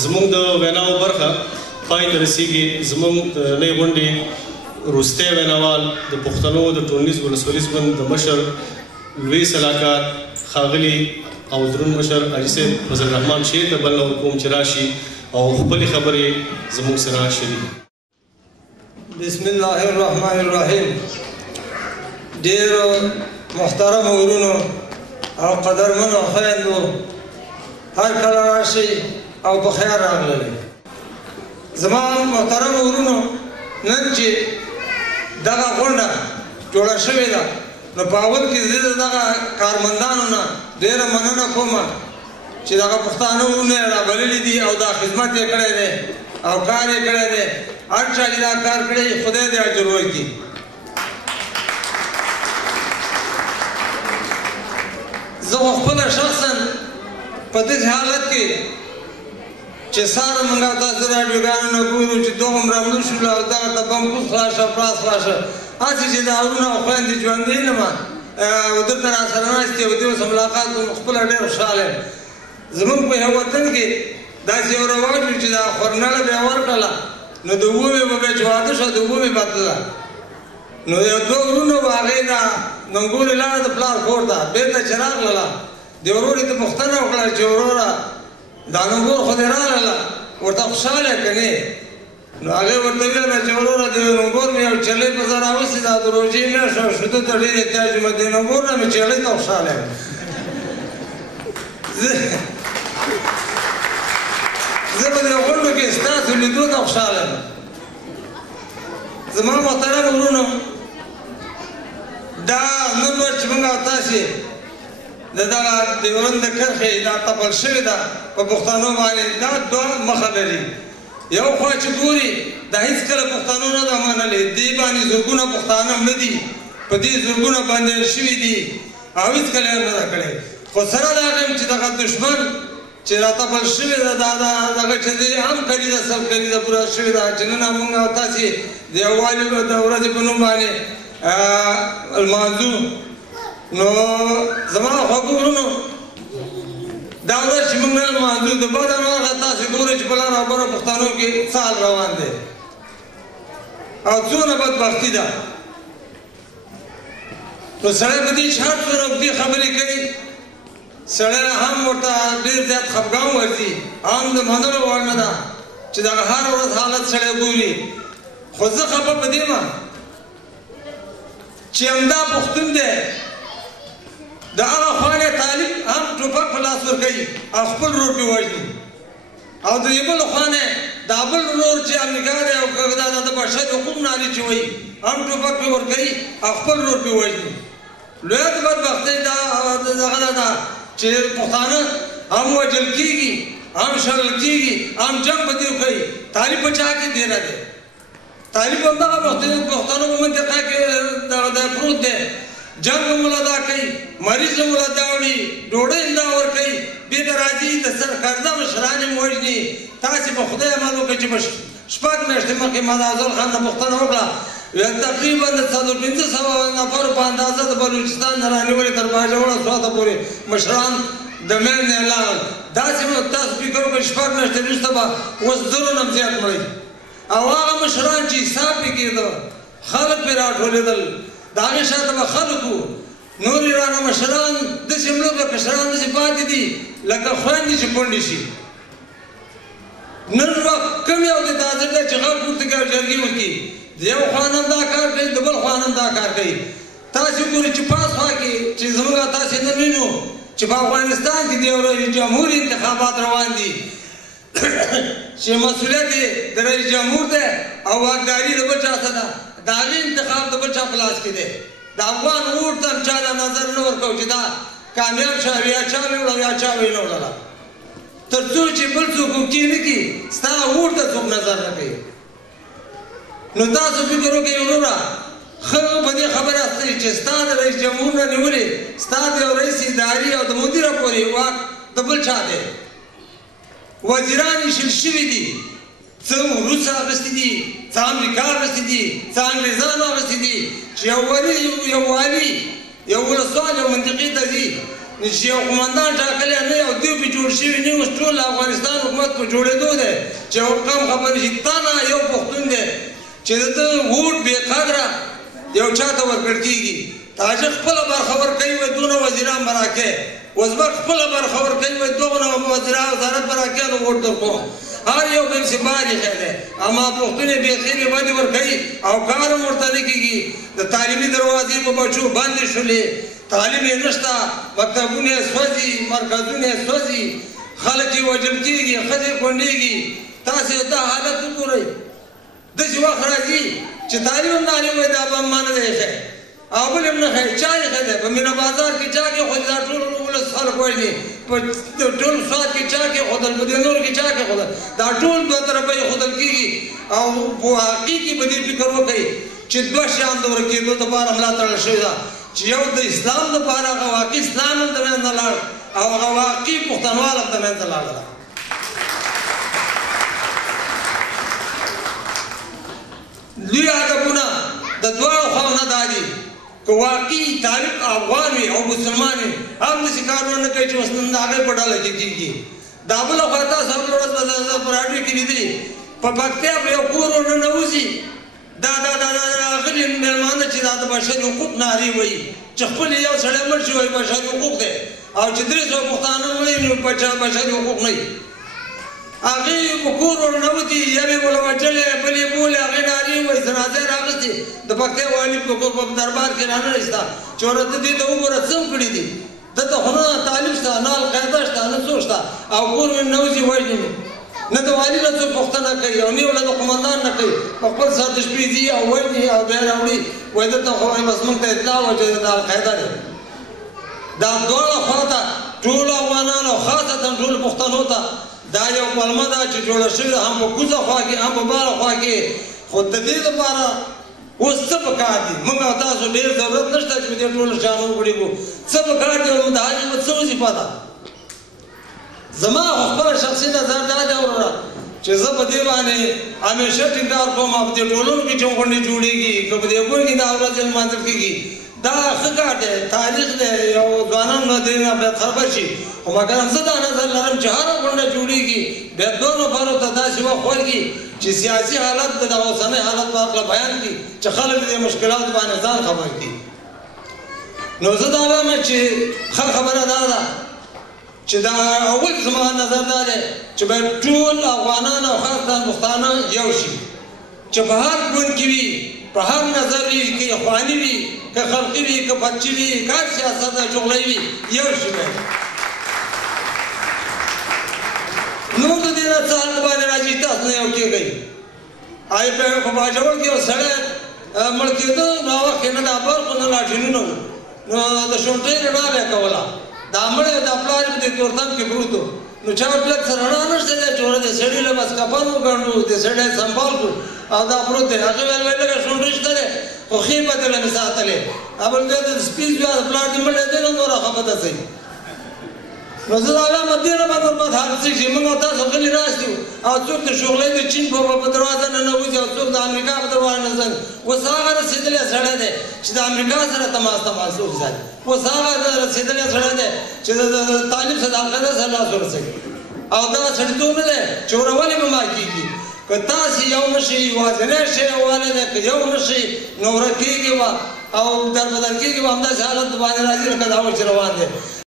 زموږ د ویناو برخه پای ته رسیږي. زموږ د نوې غونډې وروستی ویناوال د پښتنو د ټولنیز ولسوالیز ګوند د مشر لوی سلاکار ښاغلي او درون مشر حاجي صاحب فضل الرحمن شیر ته بلنه ورکوم چې راشي او خپلې خبرې زموږ سره شریک. بسم الله الرحمن الرحیم. ډېرو محترمو ورونو او قدرمنو خویندو هر کله راشئ او په خیر راغلئ. زما محترمو ورونو نن چې دغه غونډه جوړه شوې ده نو په اول کې زه د دغه کارمندانو نه ډېره مننه کوم چې دغه پښتانه ورونه یې رابللي دي او دا خدمت یې کړی دی او کار یې کړی دی. هر چا چې دا کار کړی خدای دې اجر ورکړي. زه خو خپله شخصا په داسې حالت کې چې ساره موږ تاسو راډیوګانو نه ګورو چې دومره مړه شول او دغه ته بم کوس خلاص شه پراس خلاص شه هسې چې دا ورونه او خویندې ژوندۍ نه وه او دلته راسره ناست دي او دې اوس ملاقات کوم خپله ډېر خوشحاله یم. زموږ په یو وطن کې داسې یو رواج و چې دا خورنړه به یې ورکړله نو د اوومې به بیا چې واده شوه د اوومې به تلله نو یو دوه ورونه وو هغې دا ننګولې لاړه د پلار کور ته بېرته چې راغلله د ورور یې ته پوښتنه وکړه چې وروره دا ننګور خو دې راغله ورته خوشحاله یې که نه نو هغې ورته ویله چې وروره د ننګور مې یو چلۍ په ځای راوستې دا د روژې میاشت او شیدو ته ډېر احتیاج یم د ننګور نه مې چلۍ ته خوشحاله یم. زه په دې غونډو کې ستاسو لیدو ته خوشحاله یم. زما محترم ورونو دا نن ورځ چې موږ او تاسې د دغه ډیورنډ د کرښې دا تپل شوې ده په پښتنو باندې دا دوه مخه لري. یو خوا چې ګوري دا هېڅکله پښتنو نه ده منلې دې باندې زرګونه پښتانه مړه دي په دې زرګونه بندیان شوي دي او هېڅکله یې نه ده کړې. خو سره د هغه یم چې دغه دښمن چې راتپل شوې ده دا دغه چې دی هم کلي ده سل کلي ده پوره شوې ده چې نن موږ او تاسې د یووالي د ورځې په نوم باندې لمانځو. نو زما خوږو ورونو دا ورځ چې موږ نن لمانځو د بده نو هغه تاسې ګورئ چې په لاره او بره پښتنو کې څه حال روان دی او څومره بدبختي ده. نو سړی په دې چې هر څومره اوږدې خبرې کوي سړی هم ورته ډېر زیات خفګان ورځي هم د منلو وړ نه ده چې دغه هر ورځ حالت سړی ګوري. خو زه خفه په دې یم چې همدا پښتون دی د هغه خوا نه طالب هم ټوپک په لاس ورکوي او خپل ورور پرې وژني او د یو بل خوا نه دا بل ورور چې امریکا دی او دا د بشر حقوق نالي چې وایي هم ټوپک پرې ورکوي او خپل ورور پرې وژني. لویه د بدبختۍ دغه ده چې پښتانه هم وژل کېږي هم شړل کېږي هم جنګ په دې کوي. طالب په چا کې دی نه دی طالب هم دغه پښتنو په منطقه کې دغه پروت دی جنګ هم له دا کوي مریض هم له دا وړي ډوډۍ هم دا ورکوي بېرته راځي د سرکارده مشران یې وژني. تاسې په خدای عمل وکړئ چې په شپږ میاشتې مخکې ما د افضل خان نه پوښتنه وکړه تقریبا د 1500 نفرو په اندازه د بلوچستان نه رانیولې تر باجوړه سواته پورې مشران د مېل نه لاړل. داسې مو تاسو فکر وکړئ شپږ میاشتې وروسته به اوس زرو نه زیات مړی او هغه مشران چې حساب یې کېده خلک پرې راټولېدل د هغې شاته به خلک وو نور یې رانه مشران داسې مړه به کشران داسې پاتې دي لکه خویندې چې کونډې شي. نن وخت کم یو دی تاجر دی چې غږ پورته کړي او جرګې وکړي د یو خوا هم دا کار کوي د بل خوا هم دا کار کوي. تاسې ګورئ چې پاس خوا کې چې زموږ تاسې نن وینو چې په افغانستان کې د یو رئیس جمهور انتخابات روان دي چې مسؤلیت یې د رئیس جمهور دی او واکداري د بل چا څه ده د هغې انتخاب د بل چا په لاس کې دی. د افغان ووټ ته هم چا دا نظر نه ورکوو چې دا کامیاب شه او یا چا ویې وړه یا چا ویې نه وړله تر څو چې بل څوک وکې نه کړي ستا ووټ ته څوک نظر نه کوي. نو تاسو فکر وکړئ وروره ښه په دې خبره هستئ چې ستا د رئیس جمهور نه نیولې ستا د یو رئیس اداري او د مدیره پورې واک د بل چا دی. وزیران یې شل شوي دي څه روس اخیستي دي څه امریکا اخیستي دي څه انګریزان اخیستي دي چې یو والي یو ولسوال یو منطقې ته ځي نو چې یو قمندان ټاکلی نه او دوی پې جوړ شوي نه اوس ټول افغانستان حکومت په جوړېدو دی چې کم خبرې شي تنه یو پښتون دی چې د ده ووټ بې قدره یو چا ته ورکړل کېږي تاجک خپله برخه ورکوي وایي دونه وزیران به راکوې ازبک خپله برخه ورکوي وایي دغونه وزارت به راکوې نو ووټ در کوم هر یو به پسې بار ایښی دی اما پښتون یې بېخیلې ودې ورکوي او کار هم ورته نه کېږي د تعلیمي دروازې په بچو بندې شولې تعلیم یې نشته مکتبونه یې سوځي مرکزونه یې سوځي خلک یې وژل کېږي ښځې کونډېږي تاسې دا حالت وګورئ داسې وخت راځي چې تعلیم هم نارې وایي دا به ما نه دی ایښی او بل هم نه ښایي چا ایښی دی په مینه بازار کې چا کېښودي دا ټول ولس خلک وژني په ټول سوات کې چا کېښودل په دې نورو کې چا کېښودل دا ټول دوه طرفه ایښودل کېږي او په واقع کې به دې فکر وکړئ چې دوه شیان د ورکېدو دپاره ملا تړل شوې ده چې یو د اسلام دپاره هغه واقعي اسلام هم د منځه لاړ او هغه واقعي پښتنوال هم د منځه لاړله لوی هدفونه د دواړو خواو نه دا دي که واقعي تاریخ افغان وي او مسلمان وي هم داسې کارونه نه کوي چې اوس نن د هغې په ډله کې کېږي دا بله خوا تاسو هم ورځ به په راډیو کې لیدلي په پکتیا په یو کور ورننوځي دا راغلي مېلمانه چې دا د بشري حقوق نارې وایي چې خپل یو سړی مړ شي وایي بشري حقوق دی او چې 300 پښتانه مړي نو بشري حقوق نه وي هغې په کور ورننوځي یوې به له وژلې بلې بولې هغې نارې وایي جنازه یې راغستې د پکتیا والي په دربار کې راننسته چې ورته دې ته وګوره څه هم کړي دي دلته خو نه تعلیم شته نه القاعده شته نه څوک شته او کور ورننوځي وژني نه د والي نه څوک پوښتنه کوي او نه له د قمندان نه کوي په خپل سر د شپې ځي او وژني او بیا راوړي وایي دلته خو بس موږ ته اطلاع وه چې د القاعده دی دا دواړه خواته ټولو افغانانو او خاصتا ټولو پښتنو ته دا یو پلمه ده چې جوړه شوې ده هم په کوزه خوا کې هم په باره خوا کې خو د دې لپاره اوس څه پکار دي موږ او تاسو ډېر ضرورت نشته چې دې ټولو شیانو وکړو څه پکار دي او د حاجي څه وظیفه ده زما خو خپله شخصي نظر دا دی وروره چې زه په دې باندې همیشه ټینګار کوم په دې ټولنو کې چې غونډې جوړېږي که په دې کور کې دا ورځې لمانځل کېږي دا ښه کار دی تاریخ دی یو ځوانان نو دې نه باید خبر شي خو مګر زه دا نظر لرم چې هره غونډه جوړېږي باید دوه نفرو ته داسې وخت ورکړي چې سیاسي حالت د دغه اوسنی حالت په هکله بیان کړي چې خلک دې مشکلاتو باندې ځان خبر کړي نو زه دا وایم چې ښه خبره دا ده چې دا اول زما نظر دا دی چې باید ټول افغانان او خاصتا پښتانه یو شي چې په هر ګوند کې وي په هر نظر وي که اخواني وي که خلقي وي که بچي وي که هر سیاست شغلی وي یو شي باید نور د دې نه څه حق باندې راځي تاسو نه یو کېږئ په باجوړ کې یو سړی مړ کېده نو هغه وخت کې نه دا برق نه لاټینونه وو نو د شونټۍ رڼا به یې کوله دا مړی دا پلار یې په دې تورتم کې پروت و نو چا ورته څه رڼا نشته دی چې د سړي له بس کفن وګڼو د سړی سنبال کړو او دا پروت دی هغې ویل وایي لږه شونټۍ شته دی خو ښې بدله مې ساتلې بل بیا د سپیچ بیا د پلار دې مړی دی نو نوره خبره صحیح نو زه دا وایم دې نه به برباد حال څه شي موږ او تاسو غلي ناست یو او څوک د شغلۍ د چین په دروازه ننوځي او څوک د امریکا په دروازه ننوځي اوس هغه رسېدلی سړی دی چې د امریکا سره تماس وساتي اوس هغه رسېدلی سړی دی چې د طالب سره د القاعده سره لاس ورسوي او دا سړیتوب نه دی چې وره ولې به ما کېږي که تاسې یو نه شئ یوازینی شی یووالی دی که یو نه شئ نو ورک کېږي به او در بدر کېږي به همداسې حالت باندې راځي لکه دا اوس چې روان دی